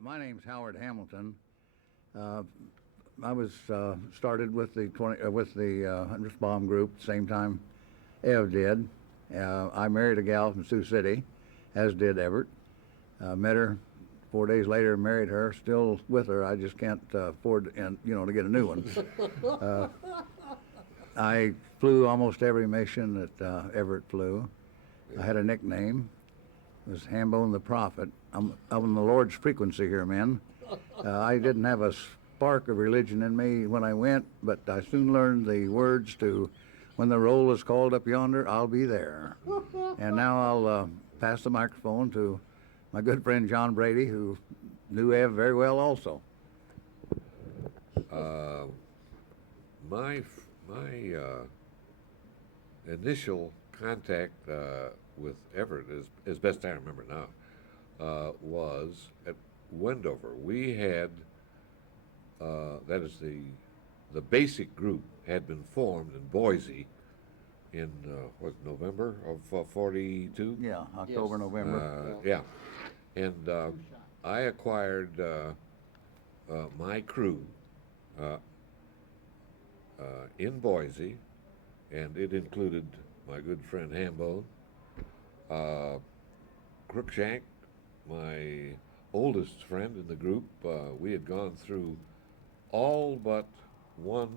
My name's Howard Hamilton. Uh, I was started with the 100th Bomb Group same time Ev did. I married a gal from Sioux City, as did Everett. Met her 4 days later, married her. Still with her. I just can't afford to get a new one. I flew almost every mission that Everett flew. I had a nickname. It was Hambone the Prophet. I'm on the Lord's frequency here, man. I didn't have a spark of religion in me when I went, but I soon learned the words to, when the roll is called up yonder, I'll be there. And now I'll pass the microphone to my good friend John Brady, who knew Ev very well also. My initial contact with Everett, as best I remember now, was at Wendover. We had that is the basic group had been formed in Boise in November of 42. Yeah, October, Yes. November. Yeah, and I acquired my crew in Boise, and it included my good friend Hambone, Cruikshank, my oldest friend in the group. We had gone through all but one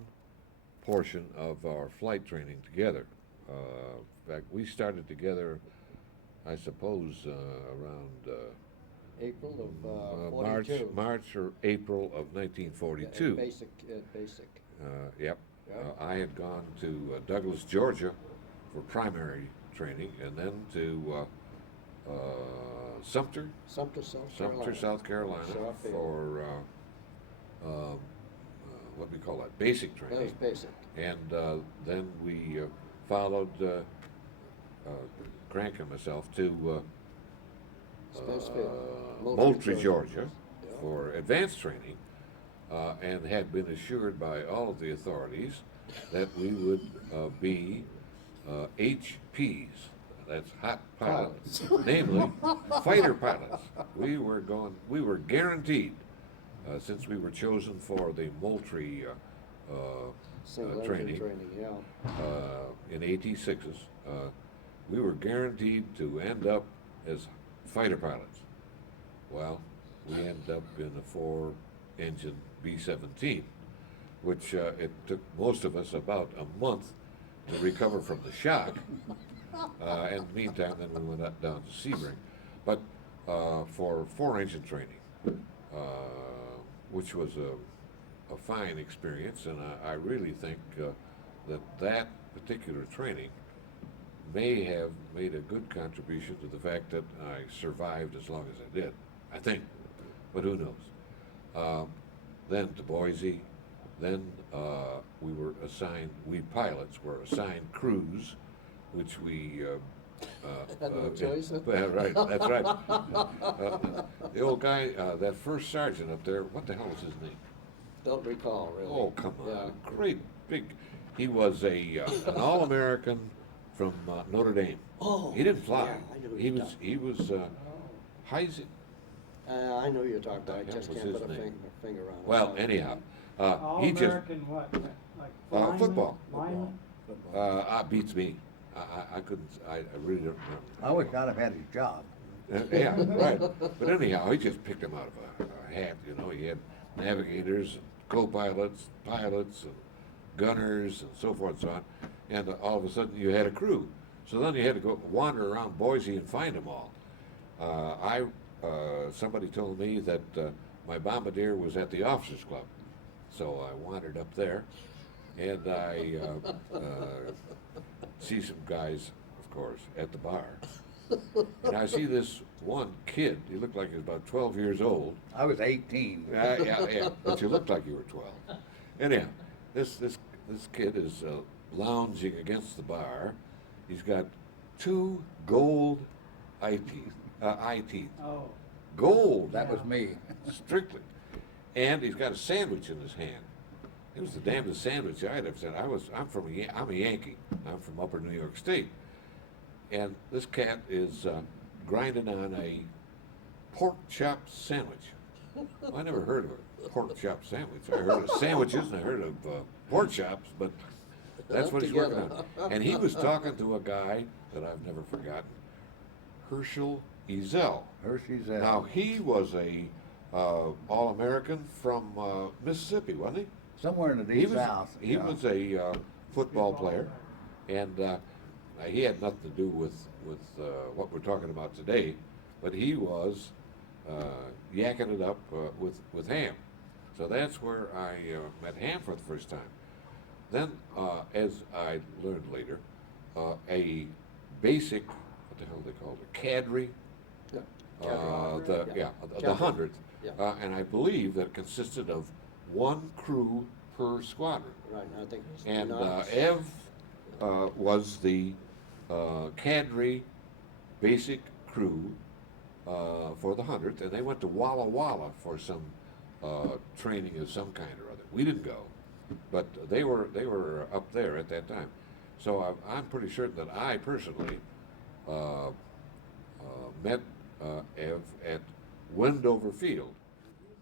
portion of our flight training together. In fact, we started together, I suppose, around April of 42. March or April of 1942. Basic. Yep. Yeah. I had gone to Douglas, Georgia for primary training, and then to Sumter, Sumter, South Carolina Southfield. for what we call that, basic That was training. basic. And then we followed Crank and myself to Spaceville. Moultrie, Georgia, Yeah. for advanced training, and had been assured by all of the authorities that we would be HPs. That's hot pilots, namely fighter pilots. We were guaranteed, since we were chosen for the Moultrie Single engine training yeah. in AT-6s, we were guaranteed to end up as fighter pilots. Well, we ended up in a four-engine B-17, which it took most of us about a month to recover from the shock. And in the meantime, then we went up down to Sebring. But for four-engine training, which was a fine experience, and I really think that particular training may have made a good contribution to the fact that I survived as long as I did, I think, but who knows. Then to Boise, then we pilots were assigned crews, which we Had no choice. right, that's right. The old guy, that first sergeant up there, what the hell was his name? Don't recall, really. Oh, come on. Yeah. Great big. He was an All-American from Notre Dame. Oh, He didn't fly. yeah, I know who he you're was he was Heisen. I know you're talking about. I What the just hell can't was put a his name? finger on it. Well, anyhow, All he just American what? Like lineman? football. Lineman? Beats me. I couldn't. I really don't I wish I'd have had his job. remember. Yeah, right. But anyhow, he just picked him out of a hat. You know, he had navigators, and co-pilots, pilots, and gunners, and so forth and so on. And all of a sudden, you had a crew. So then you had to go wander around Boise and find them all. Somebody told me that my bombardier was at the officers club, so I wandered up there, and I see some guys, of course, at the bar, and I see this one kid. He looked like he was about 12 years old. I was 18. Yeah, but you looked like you were 12. Anyhow, this kid is lounging against the bar. He's got two gold eye teeth. Oh, Gold, That was me. strictly. And he's got a sandwich in his hand. It was the damnedest sandwich I'd ever seen. I'm a Yankee. I'm from Upper New York State. And this cat is grinding on a pork chop sandwich. I never heard of a pork chop sandwich. I heard of sandwiches and I heard of pork chops, but that's what he's working on. And he was talking to a guy that I've never forgotten, Herschel Ezel. Hershey's Now, he was a All-American from Mississippi, wasn't he? somewhere in the He deep was, south. he yeah. was a football player, and he had nothing to do with what we're talking about today, but he was yakking it up with Ham. So that's where I met Ham for the first time. Then, as I learned later, a basic, what the hell they called it, cadre, Yeah. the Cadre. 100th, Yeah. and I believe that consisted of one crew per squadron. Right, I think it's And not. Ev was the cadre basic crew for the 100th, and they went to Walla Walla for some training of some kind or other. We didn't go, but they were up there at that time. So I'm pretty certain that I personally met Ev at Wendover Field.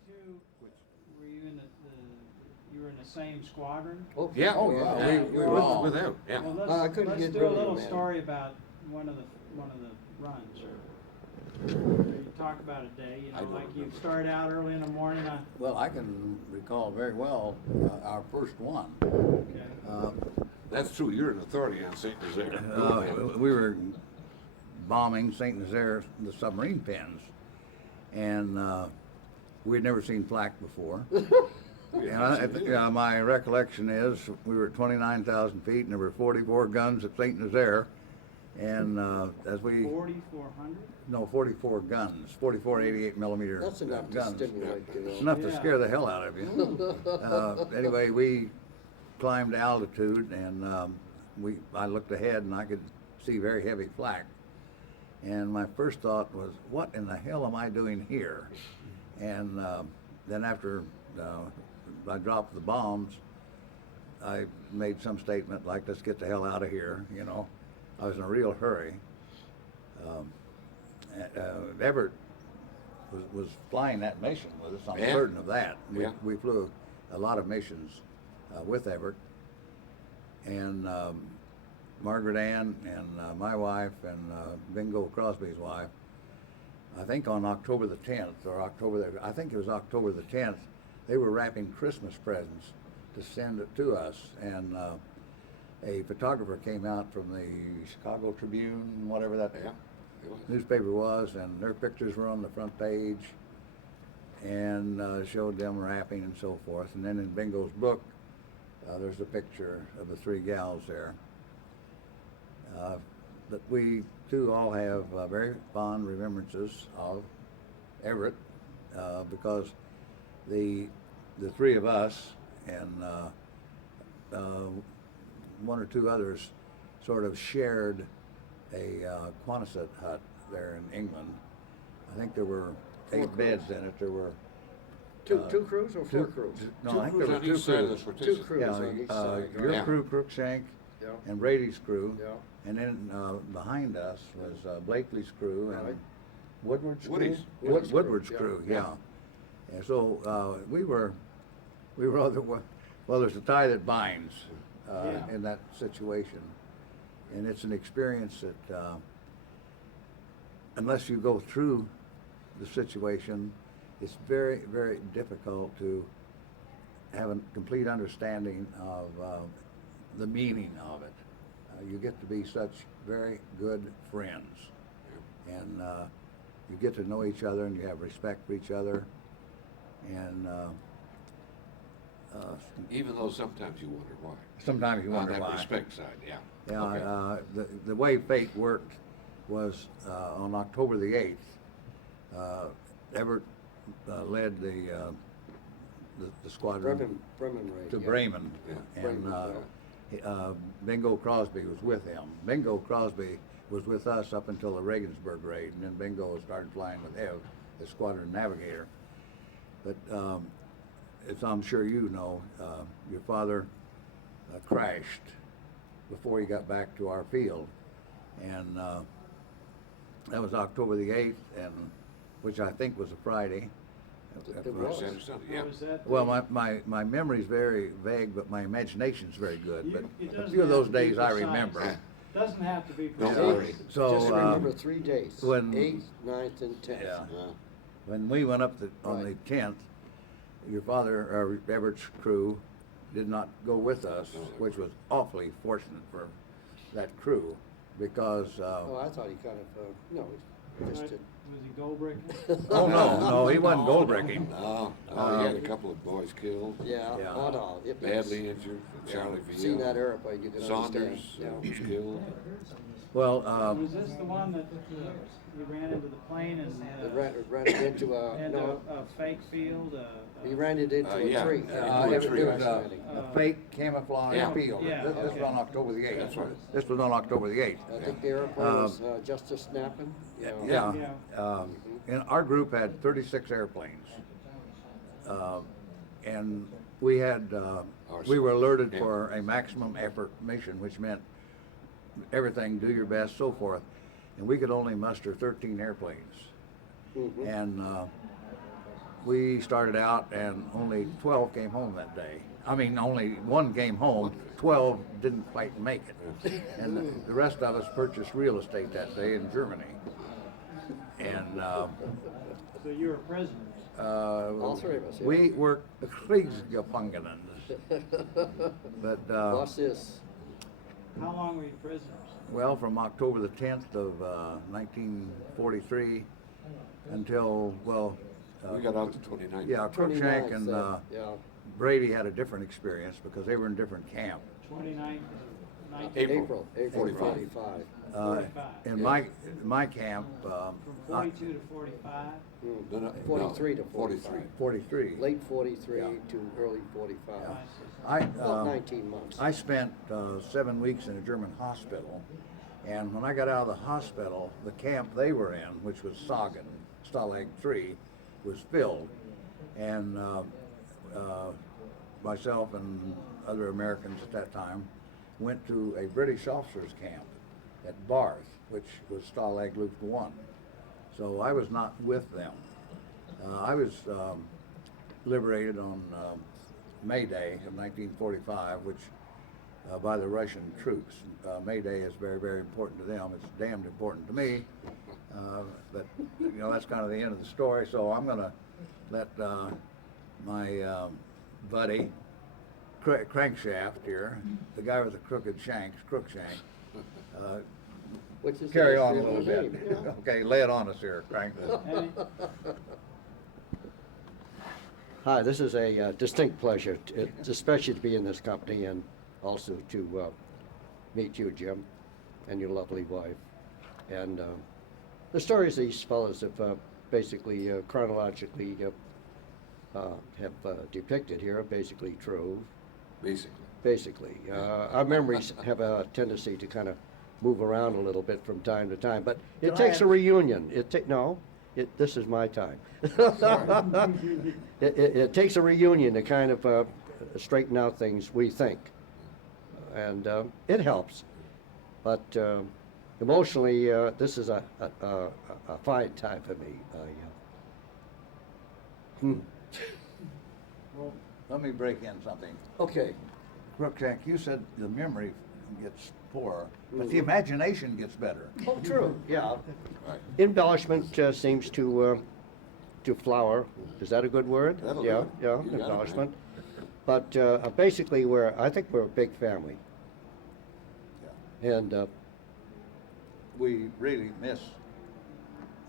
You two, were you in you were in the same squadron? Oh, Yeah. Oh, yeah, we were with, all- with Ev, yeah. Well, I couldn't let's get do a Brady, little man. story about one of the runs. You talk about a day, I don't like you remember. started out early in the morning. Well, I can recall very well our first one. Okay. That's true. You're an authority on St. Nazaire. We were bombing St. Nazaire, the submarine pens, and we'd never seen flak before. And my recollection is we were at 29,000 feet, and there were 44 guns at St. Nazaire, and as we 4,400? no 44 guns, 44 88 millimeter That's enough to guns. stimulate, It's enough to Yeah. scare the hell out of you. Anyway, we climbed altitude, and I looked ahead, and I could see very heavy flak. And my first thought was, what in the hell am I doing here? And then after I dropped the bombs, I made some statement like, let's get the hell out of here, you know. I was in a real hurry. Everett was flying that mission with us, I'm Yeah. certain of that. Yeah. We flew a lot of missions with Everett. And Margaret Ann and my wife and Bingo Crosby's wife, I think on October the 10th or I think it was October the 10th, they were wrapping Christmas presents to send it to us. And a photographer came out from the Chicago Tribune, whatever that Yeah, it was. newspaper was, and their pictures were on the front page and showed them wrapping and so forth. And then in Bingo's book, there's a picture of the three gals there. But we too all have very fond remembrances of Everett because the three of us and one or two others sort of shared a Quonset hut there in England. I think there were 8 beds in it. There were Two crews or four crews? No, I think Two there were crews on 2 each side of the crews. partition. Two crews Yeah, on each side. your right? Yeah. crew, Cruikshank, Yeah. and Brady's crew, Yeah. and then behind us was Blakely's crew and Right. Woodward's Woody's. crew. Woody's crew, Woodward's yeah. crew, yeah. And so we were other well. There's a tie that binds Yeah. in that situation, and it's an experience that unless you go through the situation, it's very, very difficult to have a complete understanding of the meaning of it. You get to be such very good friends, and you get to know each other, and you have respect for each other, and Even though sometimes you wonder why. sometimes you On wonder that why. respect side, yeah. Yeah, Okay. the way fate worked was on October the 8th, Everett led the squadron Bremen raid. to yeah. Bremen, Yeah. and Bremen, Bingo Crosby was with him. Bingo Crosby was with us up until the Regensburg raid, and then Bingo started flying with Ev, the squadron navigator. But as I'm sure you know, your father crashed before he got back to our field, and that was October the 8th, and which I think was a Friday, It was. Sam Sunday, yeah. Or was that Well, the- my memory's very vague, but my imagination's very good. But It a doesn't few of have those to be days I precise. remember. Doesn't have to be Don't precise. worry. So, Just remember 3 days, when- 8th, 9th, and 10th. Yeah. When we went up on the Right. 10th, your father, or Everett's crew, did not go with us, No. which was awfully fortunate for that crew, because, Oh, I thought he kind of, no, he just Right. did. Was he gold breaking? oh, no, he wasn't gold breaking. No, he had a couple of boys killed, Yeah, Yeah. oh, no. it was- badly injured, Charlie Seen that Field. airplane, you can understand. Saunders Yeah. was killed. Well, Was this the one that you ran into the plane and It ran it into a, into no, a fake field? he ran it into a yeah. tree. Into it a was tree. a fake camouflage Yeah. field. Yeah, This was okay. on October the 8th. That's right. This was on October the 8th. I think the airplane was just a snapping, you know. Yeah. Yeah. And our group had 36 airplanes. And we had, we were alerted Yeah. for a maximum effort mission, which meant everything, do your best, so forth. And we could only muster 13 airplanes. Mhm. And we started out and only 12 came home that day. I mean, only one came home, 12 didn't quite make it. And the rest of us purchased real estate that day in Germany. And So you were prisoners. All three of us, yeah. we were Kriegsgefangenen. But, What's this? How long were you prisoners? well, from October the 10th of 1943 until, well, We got out the 29th. yeah, Cruikshank 29th, and yeah. Brady had a different experience because they were in different camp. 29th, 19th, April. April 45. 45. Uh, 45. in my camp, From 42 to 45. No, no, 43 to no, 45. 43. Late 43 Yeah. to early 45. Yeah. I see. About 19 months. I spent 7 weeks in a German hospital, and when I got out of the hospital, the camp they were in, which was Sagen, Stalag 3, was filled, and myself and other Americans at that time went to a British officers' camp at Barth, which was Stalag Luft 1. So I was not with them. I was liberated on May Day of 1945, which by the Russian troops. May Day is very, very important to them. It's damned important to me. But you know, that's kind of the end of the story. So I'm going to let my buddy Crankshaft here, the guy with the crooked shanks, Cruikshank, Which is carry the on a history little of the bit. name, yeah. Okay, lay it on us here, Crank. Eddie? Hi, this is a distinct pleasure, especially to be in this company and also to meet you, Jim, and your lovely wife. And the stories these fellows have basically chronologically have depicted here are basically true. Basically. Our memories have a tendency to kind of move around a little bit from time to time, but it Can I takes a add- reunion. This is my time. It takes a reunion to kind of straighten out things, we think. And it helps. But emotionally, this is a fine time for me. Well, Let me break in something. Okay. Cruikshank, you said the memory gets poorer, but the imagination gets better. Oh, true, yeah. Right. Embellishment seems to flower. Is that a good word? That'll Yeah, do. yeah, You got it, man. embellishment. But basically, I think we're a big family. And We really miss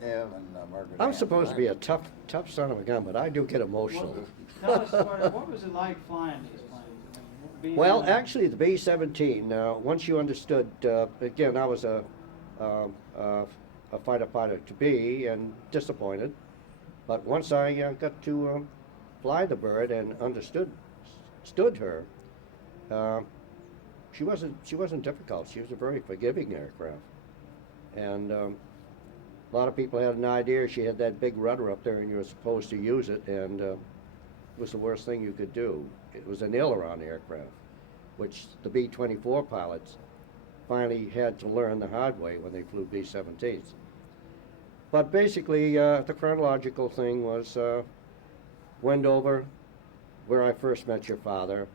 Ev and Margaret. I'm Ann. supposed to be a tough son of a gun, but I do get emotional. tell us, what was it like flying these planes? I mean, being Well, in- actually, the B-17, once you understood, again, I was a fighter pilot to be and disappointed. But once I got to fly the bird and understood her, she wasn't difficult. She was a very forgiving aircraft. And a lot of people had an idea she had that big rudder up there and you were supposed to use it, and it was the worst thing you could do. It was an aileron aircraft, which the B-24 pilots finally had to learn the hard way when they flew B-17s. But basically, the chronological thing was Wendover, where I first met your father.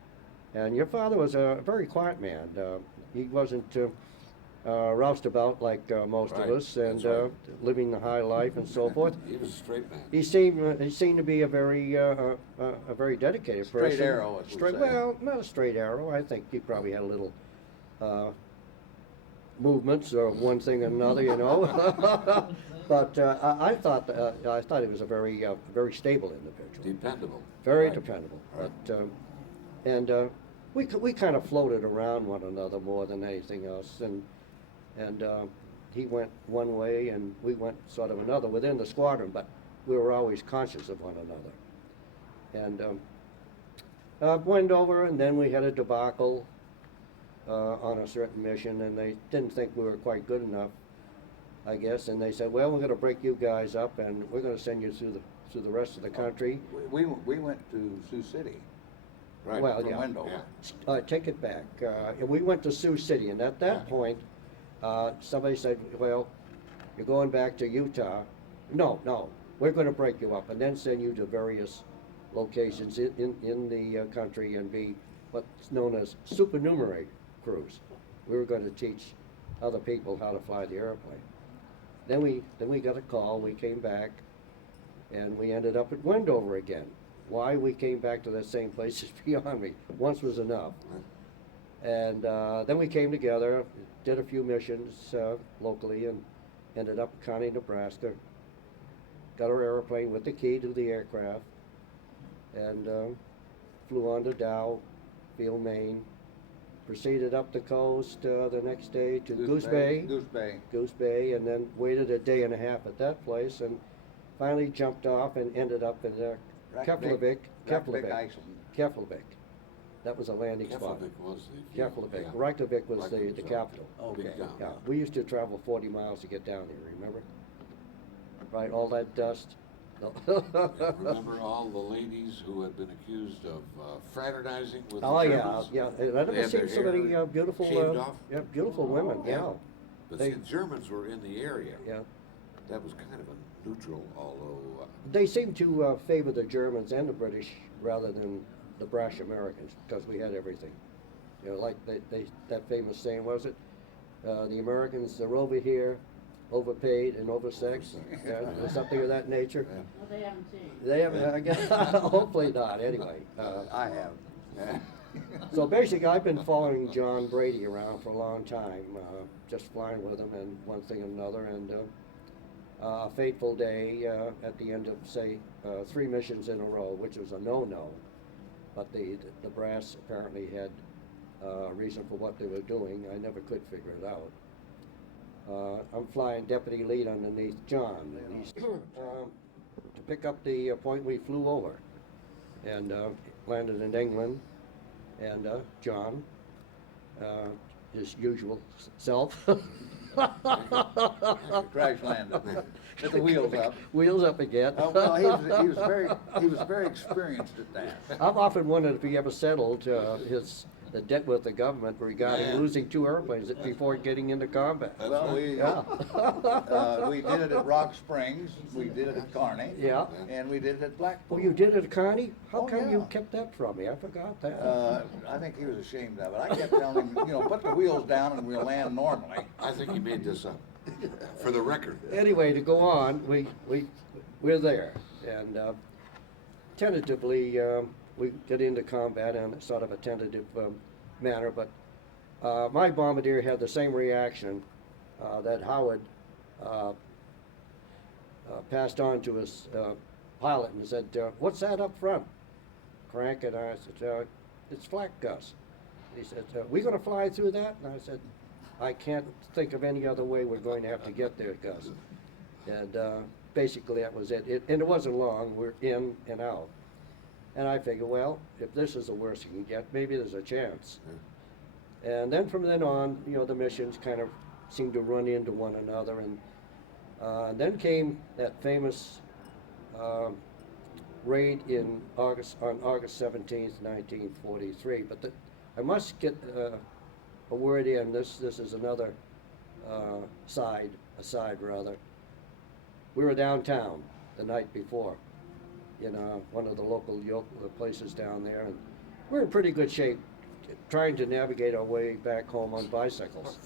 And your father was a very quiet man. He wasn't roused about like most Right, of us, and that's right. living the high life and so forth. He was a straight man. He seemed to be a very dedicated Straight person. arrow, as we Straight, say. well, not a straight arrow. I think he probably had a little movements or one thing or another, you know. But I thought he was a very stable individual. Dependable. Very Right. dependable. Right. But we kind of floated around one another more than anything else, and he went one way and we went sort of another within the squadron, but we were always conscious of one another. And went over, and then we had a debacle on a certain mission, and they didn't think we were quite good enough, I guess, and they said, well, we're going to break you guys up, and we're going to send you through the rest of the country. We went to Sioux City Right. Well, from yeah. Wendover. Take it back. We went to Sioux City, and at that point, somebody said, well, you're going back to Utah. No, we're going to break you up and then send you to various locations in the country and be what's known as supernumerary crews. We were going to teach other people how to fly the airplane. Then we got a call, we came back, and we ended up at Wendover again. Why we came back to that same place is beyond me. Once was enough. And then we came together, did a few missions locally, and ended up in Kearney, Nebraska. Got our airplane with the key to the aircraft, and flew on to Dow Field, Maine. Proceeded up the coast the next day to Goose Bay. Goose Bay, and then waited a day and a half at that place, and finally jumped off and ended up in Keflavik, Iceland. Keflavik. That was a landing spot. Keflavik was the. Keflavik. Yeah. Reykjavik was the Reykjavik's capital. Okay. Big town. Yeah, we used to travel 40 miles to get down here, remember? Right, all that dust. No. Yeah, remember all the ladies who had been accused of fraternizing with Oh, the yeah, Germans? yeah. And I They never had seen their so many hair beautiful, shaved off. beautiful women, yeah. But They- see, the Germans were in the area. Yeah. That was kind of a neutral, although, They seem to favor the Germans and the British rather than the brash Americans, because we had everything. You know, like that famous saying, was it? The Americans are over here, overpaid and oversexed, or something of that nature. yeah. Well, they haven't changed. They haven't, I guess, hopefully not, anyway. I have. Yeah. So basically, I've been following John Brady around for a long time, just flying with him and one thing and another, and a fateful day at the end of, say, 3 missions in a row, which was a no-no, but the brass apparently had a reason for what they were doing. I never could figure it out. I'm flying deputy lead underneath John, and he's to pick up the point we flew over, and landed in England, and John, his usual self, Crash landed. With the wheels up. wheels up again. Oh, well, he was very experienced at that. I've often wondered if he ever settled the debt with the government regarding Yeah. losing 2 airplanes before getting into combat. That's Well, right. we did it at Rock Springs, we did it at Kearney. Yeah. And we did it at Blackpool. Oh, you did it at Kearney? How Oh, come you yeah. kept that from me? I forgot that. I think he was ashamed of it. I kept telling him, put the wheels down and we'll land normally. I think he made this up, for the record. Anyway, to go on, we're there, and tentatively we get into combat in sort of a tentative manner. But my bombardier had the same reaction that Howard passed on to his pilot and said, "What's that up front?" Crank, and I said, "It's flak, Gus." He said, "We gonna fly through that?" And I said, "I can't think of any other way we're going to have to get there, Gus." And basically that was it. And it wasn't long, we're in and out. And I figured, well, if this is the worst you can get, maybe there's a chance. And then from then on, the missions kind of seemed to run into one another. And then came that famous raid on August 17th, 1943. But I must get a word in. This is another aside rather. We were downtown the night before, in one of the local places down there, and we're in pretty good shape, trying to navigate our way back home on bicycles.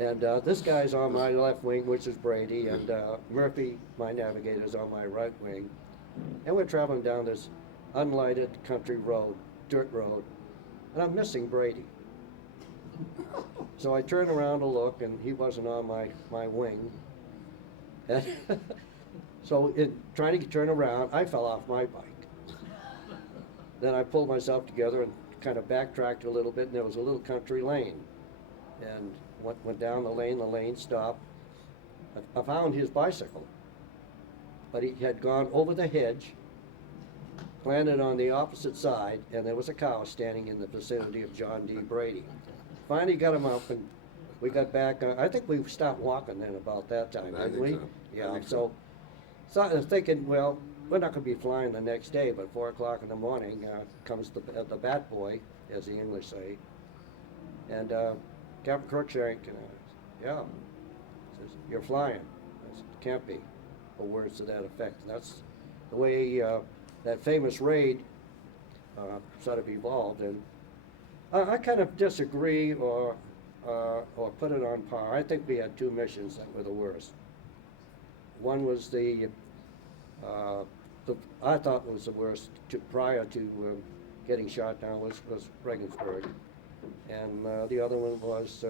And this guy's on my left wing, which is Brady, and Murphy, my navigator's on my right wing. And we're traveling down this unlighted country road, dirt road, and I'm missing Brady. So I turn around to look, and he wasn't on my wing. And so in trying to turn around, I fell off my bike. Then I pulled myself together and kind of backtracked a little bit, and there was a little country lane. And went down the lane stopped. I found his bicycle, but he had gone over the hedge, landed on the opposite side, and there was a cow standing in the vicinity of John D. Brady. Finally got him up, and we got back. I think we stopped walking then about that time, I didn't think we? so. I Yeah, think so I was thinking, well, we're not going to be flying the next day, but 4 o'clock in the morning comes the bat boy, as the English say, and Captain Cruikshank, yeah, says, "You're flying." I said, "Can't be," or words to that effect. And that's the way that famous raid sort of evolved, and I kind of disagree or put it on par. I think we had two missions that were the worst. One was I thought was the worst prior to getting shot down was Regensburg, and the other one was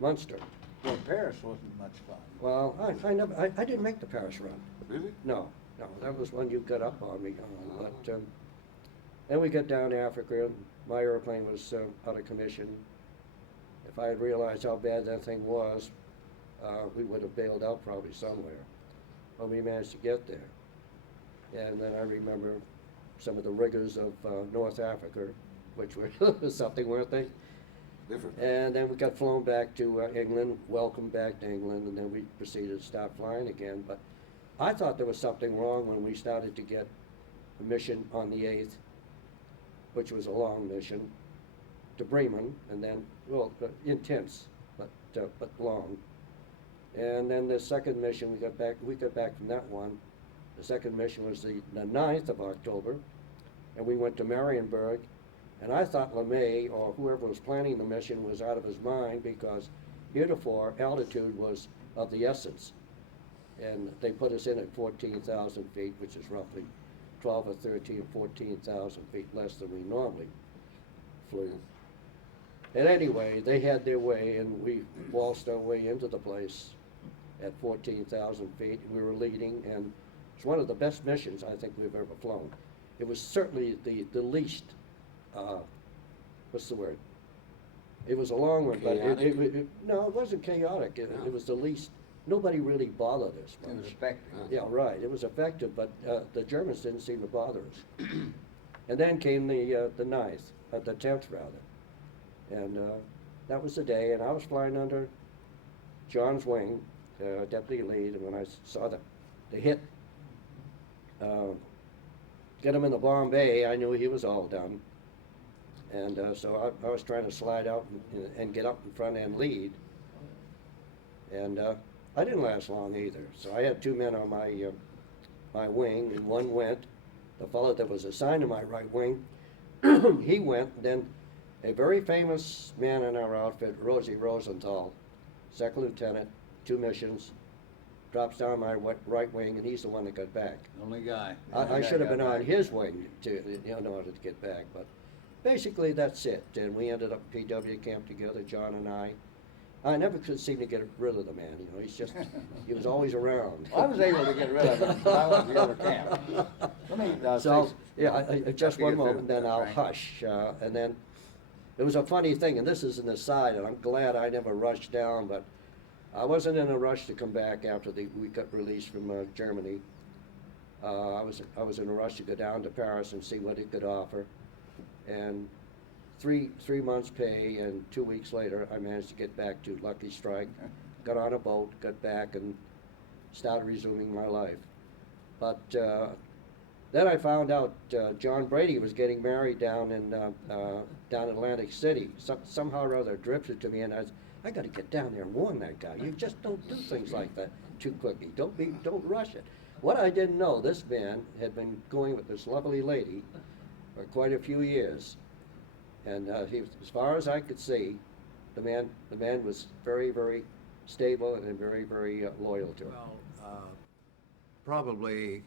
Munster. Well, Paris wasn't much fun. Well, I didn't make the Paris run. Really? No, that was one you got up on me on. But then we got down to Africa, and my airplane was out of commission. If I had realized how bad that thing was, we would have bailed out probably somewhere. But we managed to get there. And then I remember some of the rigors of North Africa, which were something, weren't they? Different. And then we got flown back to England, welcomed back to England, and then we proceeded to start flying again. But I thought there was something wrong when we started to get a mission on the 8th, which was a long mission, to Bremen, and then, well, intense, but long. And then the second mission, we got back from that one. The second mission was the 9th of October, and we went to Marienburg. And I thought LeMay, or whoever was planning the mission, was out of his mind, because heretofore altitude was of the essence. And they put us in at 14,000 feet, which is roughly 12 or 13 or 14,000 feet less than we normally flew. And anyway, they had their way, and we waltzed our way into the place at 14,000 feet. We were leading, and it's one of the best missions I think we've ever flown. It was certainly the least, what's the word? It was a long one, but no, it wasn't chaotic. No. It was the least. Nobody really bothered us It was much. effective. Yeah, right. It was effective, but the Germans didn't seem to bother us. And then came the 10th rather, and that was the day. And I was flying under John's wing, deputy lead, and when I saw the hit, get him in the bomb bay, I knew he was all done. And so I was trying to slide out and get up in front and lead. And I didn't last long either. So I had two men on my wing, and one went. The fellow that was assigned to my right wing, he went. Then a very famous man in our outfit, Rosie Rosenthal, second lieutenant, 2 missions, drops down my right wing, and he's the one that got back. Only guy. I should have been on his wing in order to get back, but basically that's it. And we ended up in PW camp together, John and I. I never could seem to get rid of the man, you know, he was always around. I was able to get rid of him, but I went to the other camp. Let me So, say- yeah, just After one you do, moment, then I'll Frank. hush. And then, it was a funny thing, and this is an aside, and I'm glad I never rushed down, but I wasn't in a rush to come back after we got released from Germany. I was in a rush to go down to Paris and see what it could offer. And three months pay, and 2 weeks later, I managed to get back to Lucky Strike, got on a boat, got back, and started resuming my life. But then I found out John Brady was getting married down in Atlantic City. Somehow or other drifted to me, and I got to get down there and warn that guy. You just don't do things like that too quickly. Don't rush it. What I didn't know, this man had been going with this lovely lady for quite a few years. And he was, as far as I could see, the man was very, very stable and very, very loyal to her. Well, probably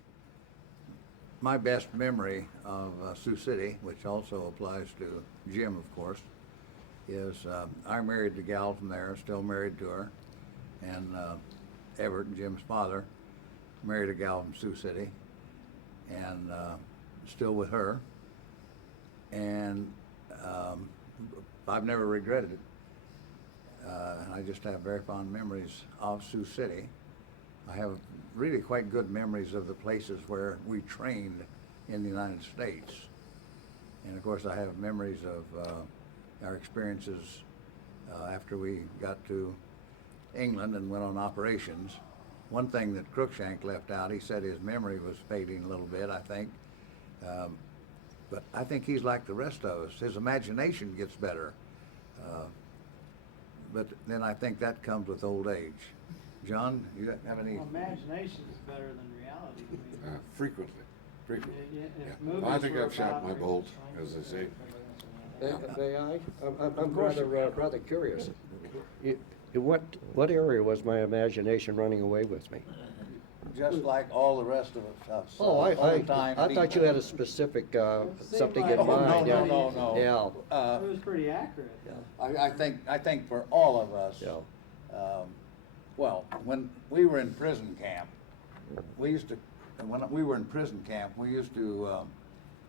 my best memory of Sioux City, which also applies to Jim, of course, is I married the gal from there, still married to her, and Everett, Jim's father, married a gal from Sioux City, and still with her, and I've never regretted it. I just have very fond memories of Sioux City. I have really quite good memories of the places where we trained in the United States. And of course, I have memories of our experiences after we got to England and went on operations. One thing that Cruikshank left out, he said his memory was fading a little bit, I think. But I think he's like the rest of us. His imagination gets better. But then I think that comes with old age. John, you have any? Well, imagination is better than reality to me. Frequently. Yeah, Yeah. if movies I think were I've shot about my bolt, as they say. May I? I'm rather curious. In what area was my imagination running away with me? Just like all the rest of us. Oh, old-time I thought you people. had a specific, something like- in Oh, mind. no, yeah. no, no. Yeah, It was pretty accurate. I think for all of us, yeah. well, when we were in prison camp, we used to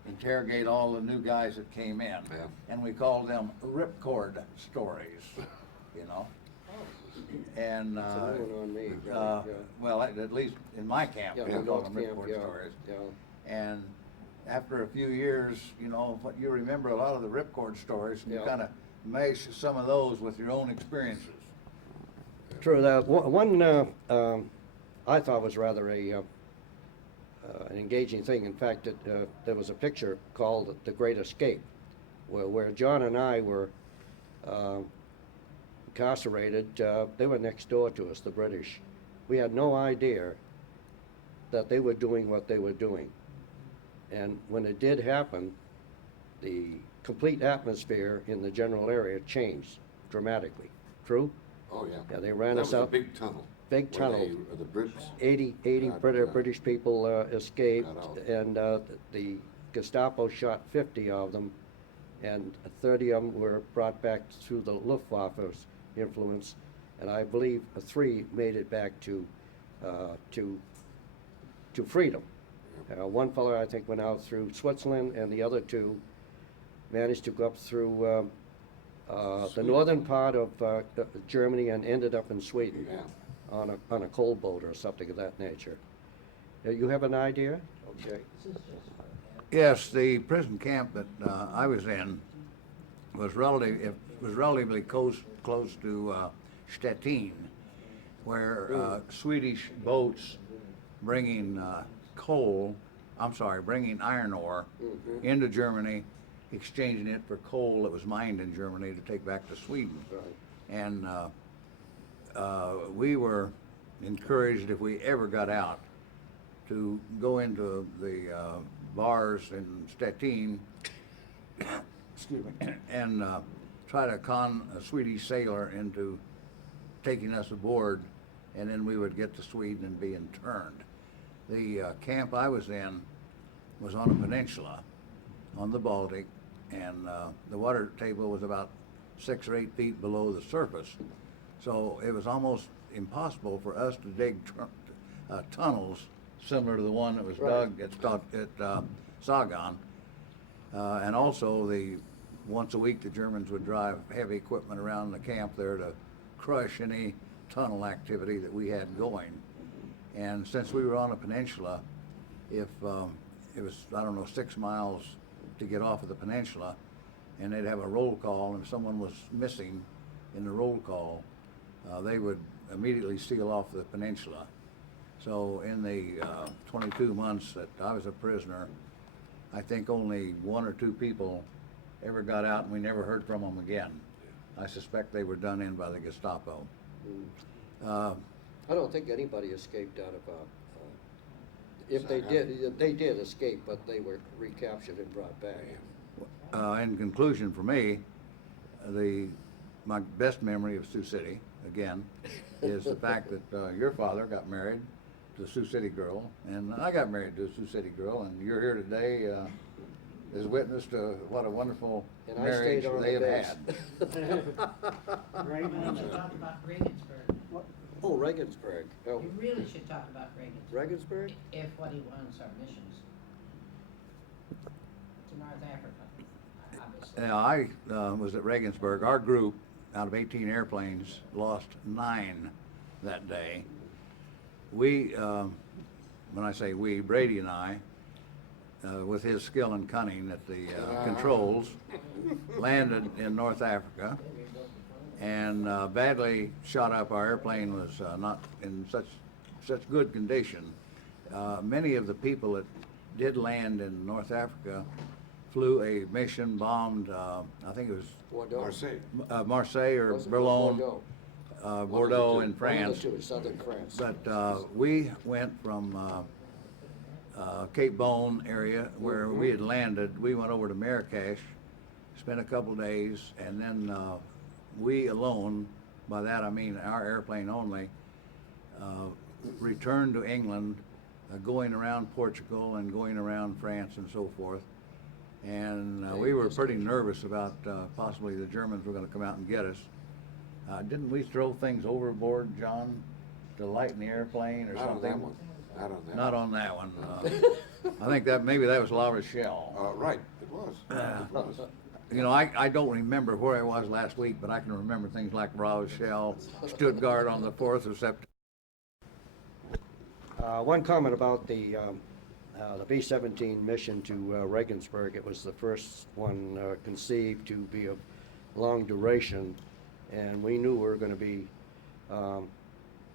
interrogate all the new guys that came in. Yeah. And we called them ripcord stories, you know? And, It's a new one on me, really, yeah. well, at least in my camp, Yeah, we the called North them Camp, ripcord yeah, stories. yeah. And after a few years, you know, what you remember a lot of the ripcord stories, and you Yeah. kind of mesh some of those with your own experiences. True, that one I thought was rather an engaging thing. In fact, there was a picture called "The Great Escape," where John and I were incarcerated. They were next door to us, the British. We had no idea that they were doing what they were doing, and when it did happen, the complete atmosphere in the general area changed dramatically. True? Oh, yeah. Yeah, they ran That us was a out. big tunnel. Big where tunnel. The Brits. 80 Got, British people escaped, got out. and the Gestapo shot 50 of them, and 30 of them were brought back through the Luftwaffe's influence, and I believe 3 made it back to freedom. One fellow, I think, went out through Switzerland, and the other 2 managed to go up through the Sweden. northern part of Germany and ended up in Sweden. Yeah. On a coal boat or something of that nature. You have an idea? Okay. Yes, the prison camp that I was in was relatively close to Stettin, where Swedish boats bringing bringing iron ore into Germany, exchanging it for coal that was mined in Germany to take back to Sweden. Right. And we were encouraged, if we ever got out, to go into the bars in Stettin, excuse me, and try to con a Swedish sailor into taking us aboard, and then we would get to Sweden and be interned. The camp I was in was on a peninsula on the Baltic, and the water table was about 6 or 8 feet below the surface. So it was almost impossible for us to dig tunnels similar to the one that was Right. dug at Sagan. And also, once a week, the Germans would drive heavy equipment around the camp there to crush any tunnel activity that we had going. And since we were on a peninsula, if it was, 6 miles to get off of the peninsula, and they'd have a roll call, and if someone was missing in the roll call, they would immediately seal off the peninsula. So in the 22 months that I was a prisoner, I think only 1 or 2 people ever got out, and we never heard from them again. I suspect they were done in by the Gestapo. I don't think anybody escaped out of If they did escape, but they were recaptured and brought back. In conclusion, for me, my best memory of Sioux City, again, is the fact that your father got married to a Sioux City girl, and I got married to a Sioux City girl, and you're here today as witness to what a wonderful And I marriage stayed on they the have base. had. Right, We should talk about Regensburg. Oh, Regensburg. Oh, We really should talk about Regensburg. Regensburg? If what he wants are missions to North Africa, obviously. I was at Regensburg. Our group, out of 18 airplanes, lost 9 that day. We, when I say we, Brady and I, with his skill and cunning at the controls, landed in North Africa and badly shot up. Our airplane was not in such good condition. Many of the people that did land in North Africa flew a mission, bombed, I think it was Bordeaux. Marseille. Marseille or Was it Boulogne, Bordeaux? Bordeaux in One France. of the two, southern France. But we went from Cape Bon area where we had landed. We went over to Marrakesh, spent a couple days, and then we alone, by that I mean our airplane only, returned to England, going around Portugal and going around France and so forth. And we were pretty nervous about possibly the Germans were going to come out and get us. Didn't we throw things overboard, John, to lighten the airplane or Not on something? that one. Not on that. Not on that one. I think maybe that was La Rochelle. Right, it was. It was. You know, I don't remember where I was last week, but I can remember things like La Rochelle, Stuttgart on the 4th of September. One comment about the B-17 mission to Regensburg. It was the first one conceived to be of long duration, and we knew we were going to be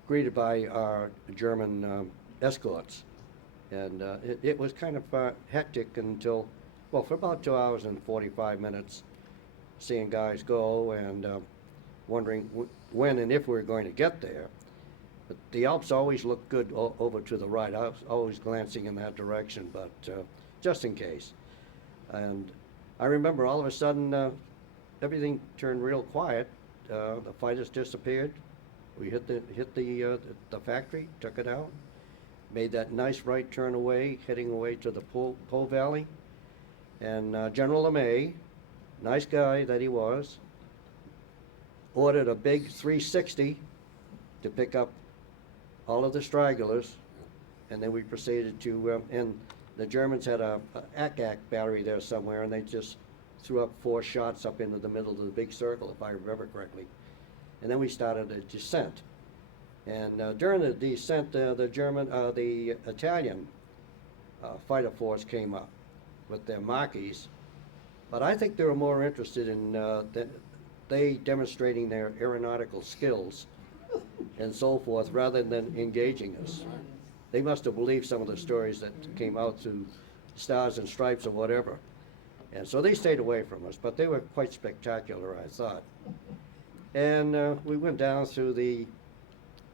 greeted by our German escorts. And it was kind of hectic until, well, for about 2 hours and 45 minutes, seeing guys go and wondering when and if we were going to get there. But the Alps always looked good over to the right. I was always glancing in that direction, but just in case. And I remember all of a sudden everything turned real quiet. The fighters disappeared. We hit the factory, took it out, made that nice right turn away, heading away to the Po Valley. And General LeMay, nice guy that he was, ordered a big 360 to pick up all of the stragglers, and then we proceeded to, and the Germans had a ACAC battery there somewhere, and they just threw up 4 shots up into the middle of the big circle, if I remember correctly. And then we started a descent. And during the descent, the Italian fighter force came up with their Maquis, but I think they were more interested in they demonstrating their aeronautical skills and so forth rather than engaging us. They must have believed some of the stories that came out through Stars and Stripes or whatever. And so they stayed away from us, but they were quite spectacular, I thought. And we went down through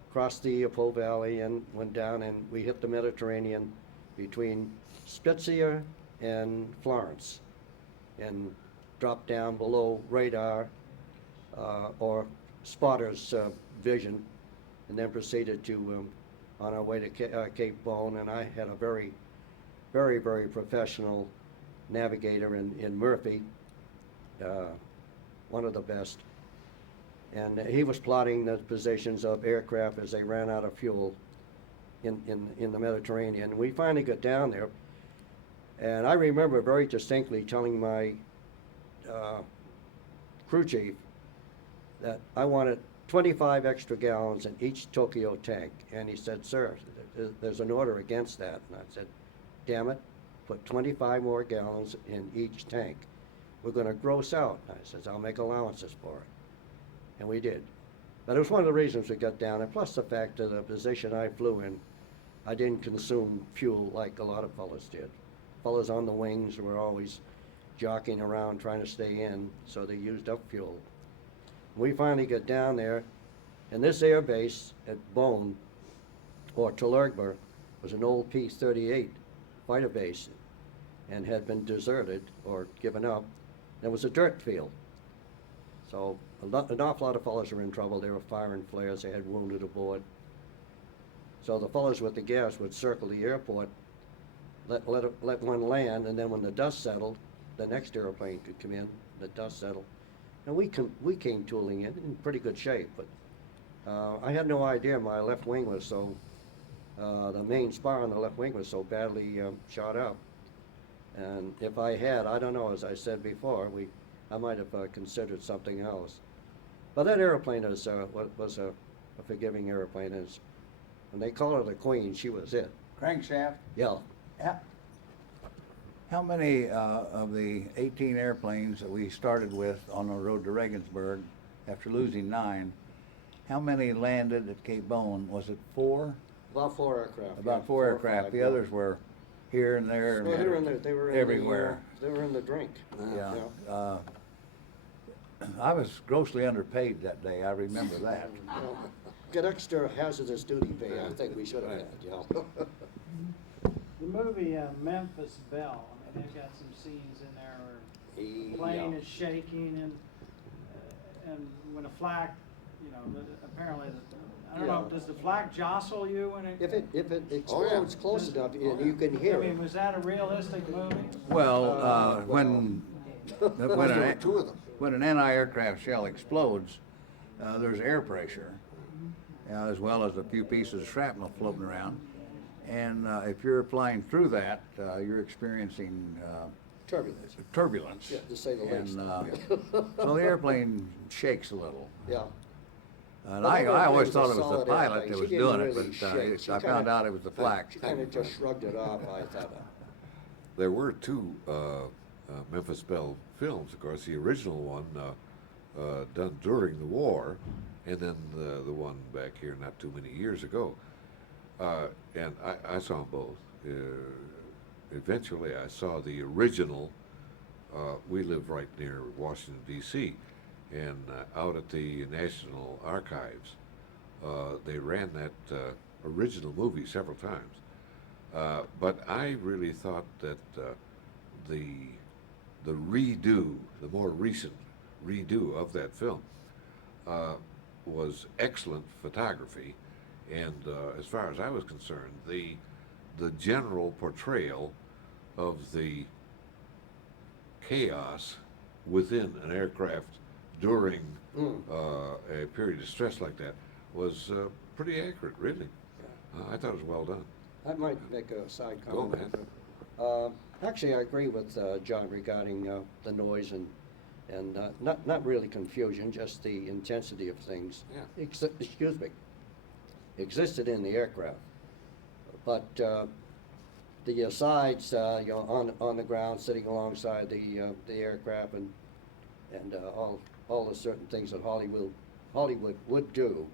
across the Po Valley and went down, and we hit the Mediterranean between Spezia and Florence and dropped down below radar or spotter's vision, and then proceeded to on our way to Cape Bon. And I had a very, very, very professional navigator in Murphy, one of the best. And he was plotting the positions of aircraft as they ran out of fuel in the Mediterranean. We finally got down there, and I remember very distinctly telling my crew chief that I wanted 25 extra gallons in each Tokyo tank. And he said, "Sir, there's an order against that." And I said, "Damn it, put 25 more gallons in each tank. We're going to gross out." I said, "I'll make allowances for it." And we did. But it was one of the reasons we got down, and plus the fact of the position I flew in, I didn't consume fuel like a lot of fellas did. Fellas on the wings were always jockeying around trying to stay in, so they used up fuel. We finally got down there, and this air base at Bonn, or Tallergber, was an old P-38 fighter base and had been deserted or given up. There was a dirt field. So an awful lot of fellows were in trouble. They were firing flares. They had wounded aboard. So the fellows with the gas would circle the airport, let one land, and then when the dust settled, the next airplane could come in, the dust settled. And we came tooling in pretty good shape, but I had no idea my left wing was so, the main spar on the left wing was so badly shot up. And if I had, I don't know, as I said before, I might have considered something else. But that airplane was a forgiving airplane. And they call her the Queen, she was it. Crankshaft? Yeah. How many of the 18 airplanes that we started with on the road to Regensburg, after losing 9, how many landed at Cape Bone? Was it 4? About 4 aircraft. About yeah, 4 or aircraft. 5, The yeah. others were here and there Well, and they were in everywhere. they were in the drink. Yeah. I was grossly underpaid that day. I remember that. Well, get extra hazardous duty pay. I think we should have had. Yeah. The movie Memphis Belle, I mean, they've got some scenes in there where the plane is shaking and when a flak, you know, apparently, I don't know, does the flak jostle you when it? If it explodes close enough, you can hear I mean, it. was that a realistic movie? Well, when an, Two of them. when an anti-aircraft shell explodes, there's air pressure, as well as a few pieces of shrapnel floating around. And if you're flying through that, you're experiencing Turbulence. turbulence. Yeah, to say the least. And so the airplane shakes a little. Yeah. And Well, I that always airplane's thought a it was the solid pilot airplane. that She was didn't doing really it, shake. but She I kinda- found out it was the flak. She kind of just shrugged it off, I thought. There were 2 Memphis Belle films, of course. The original one done during the war, and then the one back here not too many years ago. And I saw them both. Eventually, I saw the original. We live right near Washington, D.C., and out at the National Archives, they ran that original movie several times. But I really thought that the redo, the more recent redo of that film, was excellent photography, and as far as I was concerned, the general portrayal of the chaos within an aircraft during a period of stress like that was pretty accurate, really. I thought it was well done. I might make a side Go, comment. man. Actually, I agree with John regarding the noise and not really confusion, just the intensity of things. Yeah. Excuse me. Existed in the aircraft, but the sides, you know, on the ground, sitting alongside the aircraft, and all the certain things that Hollywood would do,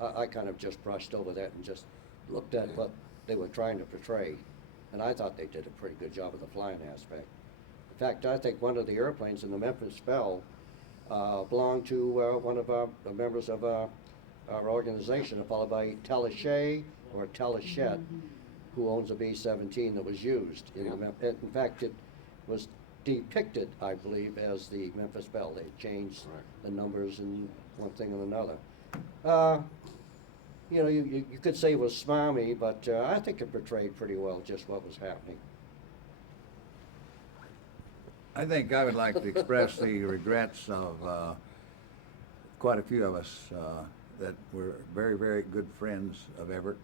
I kind of just brushed over that and just looked at what they were trying to portray, and I thought they did a pretty good job of the flying aspect. In fact, I think one of the airplanes in the Memphis Belle belonged to one of our members of our organization, a fellow by Telechet or Telechet, who owns a B-17 that was used. In fact, it was depicted, I believe, as the Memphis Belle. They changed the numbers and one thing and another. You know, you could say it was smarmy, but I think it portrayed pretty well just what was happening. I think I would like to express the regrets of quite a few of us that were very, very good friends of Everett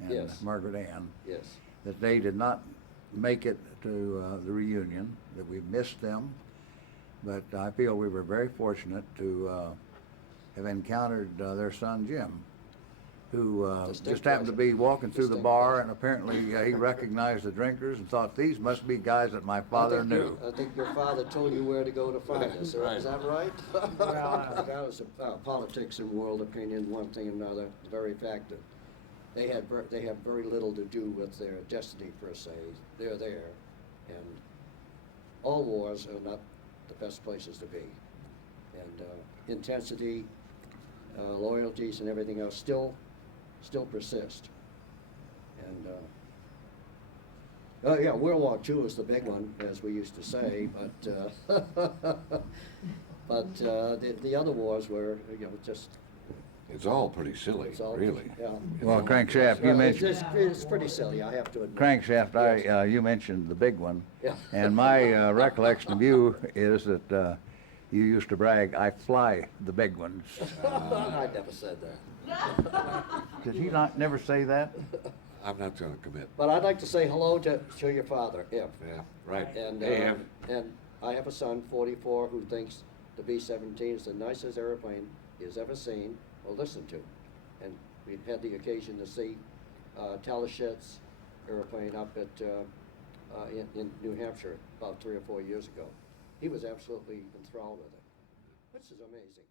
and Yes. Margaret Ann, Yes. that they did not make it to the reunion, that we missed them. But I feel we were very fortunate to have encountered their son Jim, who just Distinct happened to pleasure. be walking through the Distinct bar, pleasure. and apparently he recognized the drinkers and thought, these must be guys that my father knew. I think your father told you where to go to find us. Is that right? That was politics and world opinion, one thing and another. The very fact that they have very little to do with their destiny per se. They're there, and all wars are not the best places to be. And intensity, loyalties, and everything else still persist. And, oh yeah, World War II was the big one, as we used to say, but the other wars were, you know, just. It's all pretty silly, It's all- really. Yeah. Well, crankshaft, you Well, mentioned, it's pretty silly, I have to admit. crankshaft, you mentioned the big one. Yeah. And my recollection of you is that you used to brag, I fly the big ones. I never said that. Did he not never say that? I'm not gonna commit. But I'd like to say hello to your father, if. Yeah, right. And, Hey, and I have a son, 44, who thinks the B-17 is the nicest airplane he's ever seen or listened to. And we've had the occasion to see Talashet's airplane up at in New Hampshire about 3 or 4 years ago. He was absolutely enthralled with it, which is amazing.